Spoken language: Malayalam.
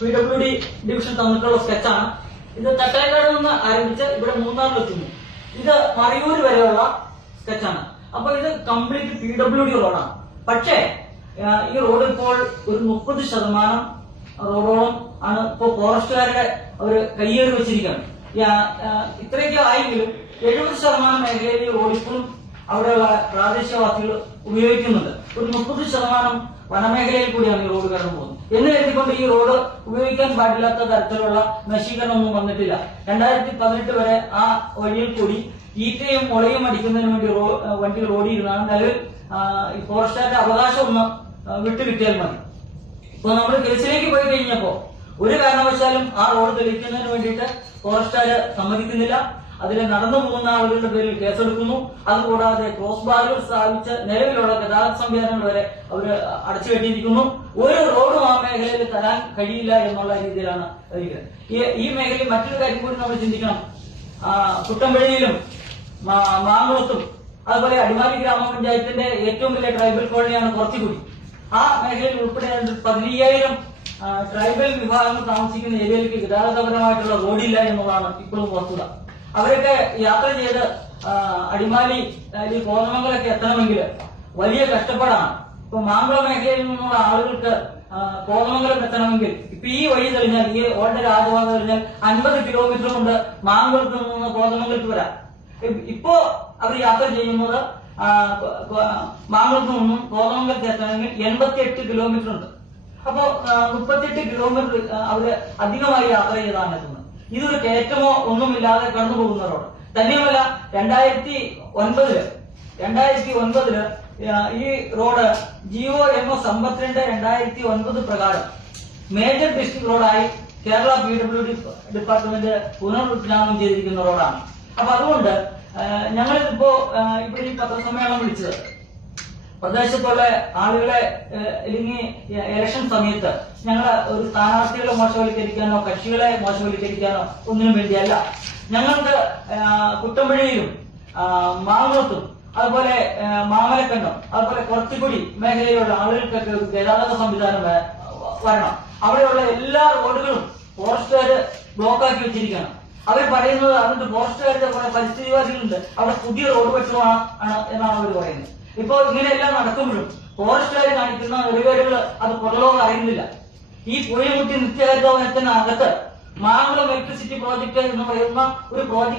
PWD ഡിവിഷൻ തന്നിട്ടുള്ള സ്കെച്ചാണ്. ഇത് തട്ടേക്കാട് നിന്ന് ആരംഭിച്ച് ഇവിടെ മൂന്നാറിലെത്തുന്നു. ഇത് മറയൂര് വരെയുള്ള സ്കെച്ചാണ്. അപ്പൊ ഇത് കംപ്ലീറ്റ് PWD റോഡാണ്. പക്ഷേ ഈ റോഡ് ഇപ്പോൾ ഒരു 30% റോഡോളം ആണ് ഇപ്പോ ഫോറസ്റ്റുകാരുടെ അവർ കയ്യേറി വെച്ചിരിക്കുകയാണ്. ഇത്രയൊക്കെ ആയെങ്കിലും 70% മേഖലയിൽ ഈ റോഡ് ഇപ്പോഴും അവിടെയുള്ള പ്രാദേശികവാസികൾ ഉപയോഗിക്കുന്നുണ്ട്. ഒരു 30% വനമേഖലയിൽ കൂടിയാണ് ഈ റോഡ് കടന്നു പോകുന്നത്. എന്ന് കരുതിക്കൊണ്ട് ഈ റോഡ് ഉപയോഗിക്കാൻ പാടില്ലാത്ത തരത്തിലുള്ള നശീകരണമൊന്നും വന്നിട്ടില്ല. 2018 വരെ ആ വഴിയിൽ കൂടി ഈറ്റയും മുളയും അടിക്കുന്നതിന് വേണ്ടി വണ്ടികൾ ഓടിയിരുന്നാണ്. നിലവിൽ ഫോറസ്റ്റുകാരുടെ അവകാശം ഒന്ന് വിട്ടുകിട്ടിയാൽ മതി. ഇപ്പൊ നമ്മൾ കേസിലേക്ക് പോയി കഴിഞ്ഞപ്പോ ഒരു കാരണവശാലും ആ റോഡ് തെളിയിക്കുന്നതിന് വേണ്ടിയിട്ട് ഫോറസ്റ്റുകാര് സമ്മതിക്കുന്നില്ല. അതിൽ നടന്നു പോകുന്ന ആളുകളുടെ പേരിൽ കേസെടുക്കുന്നു. അതുകൂടാതെ ക്രോസ് ബാറുകൾ സ്ഥാപിച്ച് നിലവിലുള്ള ഗതാഗത സംവിധാനങ്ങൾ വരെ അവര് അടച്ചുകെട്ടിയിരിക്കുന്നു. ഒരു റോഡും ആ മേഖലയിൽ തരാൻ കഴിയില്ല എന്നുള്ള രീതിയിലാണ് ഈ മേഖലയിൽ മറ്റൊരു കാര്യം കൂടി നമ്മൾ ചിന്തിക്കണം. കുട്ടമ്പഴിയിലും മാങ്കുളത്തും അതുപോലെ അടിമാലി ഗ്രാമപഞ്ചായത്തിന്റെ ഏറ്റവും വലിയ ട്രൈബൽ കോളനിയാണ് കുറച്ചുകൂടി. ആ മേഖലയിൽ ഉൾപ്പെടെ 15,000 ട്രൈബൽ വിഭാഗങ്ങൾ താമസിക്കുന്ന ഏരിയയിലേക്ക് ഗതാഗതപരമായിട്ടുള്ള റോഡില്ല എന്നുള്ളതാണ് ഇപ്പോഴും വസ്തുത. അവരൊക്കെ യാത്ര ചെയ്ത് അടിമാലി കോതമംഗലൊക്കെ എത്തണമെങ്കിൽ വലിയ കഷ്ടപ്പാടാണ്. ഇപ്പൊ മാങ്കുളം മേഖലയിൽ നിന്നുള്ള ആളുകൾക്ക് കോതമംഗലം എത്തണമെങ്കിൽ ഇപ്പൊ ഈ വഴി തെളിഞ്ഞാൽ, ഈ ഓൾഡ് രാജപാത തെളിഞ്ഞാൽ 50 കിലോമീറ്റർ കൊണ്ട് മാങ്കുളത്ത് നിന്ന് കോതമംഗലത്ത് വരാം. ഇപ്പോ അവർ യാത്ര ചെയ്യുന്നത് മാങ്കുളത്ത് നിന്നും കോതമംഗലത്ത് എത്തണമെങ്കിൽ 88 കിലോമീറ്റർ ഉണ്ട്. അപ്പോ 38 കിലോമീറ്റർ അവര് അധികമായി യാത്ര ചെയ്താണ് എത്തുന്നത്. ഇതൊരു കയറ്റമോ ഒന്നുമില്ലാതെ കടന്നു പോകുന്ന റോഡ് തന്നെയുമല്ല. 2009 ഈ റോഡ് GOMS 52/2009 പ്രകാരം മേജർ ഡിസ്ട്രിക്ട് റോഡായി കേരള PWD ഡിപ്പാർട്ട്മെന്റ് പുനർവിജ്ഞാപനം ചെയ്തിരിക്കുന്ന റോഡാണ്. അപ്പൊ അതുകൊണ്ട് ഞങ്ങളിപ്പോ ഇവിടെ ഈ പത്രസമ്മേളനം വിളിച്ചത് പ്രദേശത്തുള്ള ആളുകളെ അല്ലെങ്കിൽ ഇലക്ഷൻ സമയത്ത് ഞങ്ങള് ഒരു സ്ഥാനാർത്ഥികളെ മോശവൽക്കരിക്കാനോ കക്ഷികളെ മോശവൽക്കരിക്കാനോ ഒന്നിനും വേണ്ടിയല്ല. ഞങ്ങൾക്ക് കുട്ടമ്പഴിയിലും മാങ്കുളത്തും അതുപോലെ മാമലക്കണ്ടം അതുപോലെ കുറച്ചുകൂടി മേഖലയിലുള്ള ആളുകൾക്കൊക്കെ ഒരു ഗതാഗത സംവിധാനം വരണം. അവിടെയുള്ള എല്ലാ റോഡുകളും ഫോറസ്റ്റുകാര് ബ്ലോക്കാക്കി വെച്ചിരിക്കുകയാണ്. അവർ പറയുന്നത് അതിന്റെ ഫോറസ്റ്റുകാരുടെ കുറെ പരിസ്ഥിതിവാദികളുണ്ട്, അവിടെ പുതിയ റോഡ് വെച്ചതാണ് എന്നാണ് അവർ പറയുന്നത്. ഇപ്പൊ ഇങ്ങനെയെല്ലാം നടക്കുമ്പോഴും ഫോറസ്റ്റുകാർ കാണിക്കുന്ന നെറുകേടുകൾ അത് പുറലോകം അറിയുന്നില്ല. ഈ പുഴമുട്ടി നിത്യഹരിതവനത്തിനകത്ത് മാങ്കുളം ഇലക്ട്രിസിറ്റി പ്രോജക്ട് എന്ന് പറയുന്ന ഒരു പ്രോജക്ട്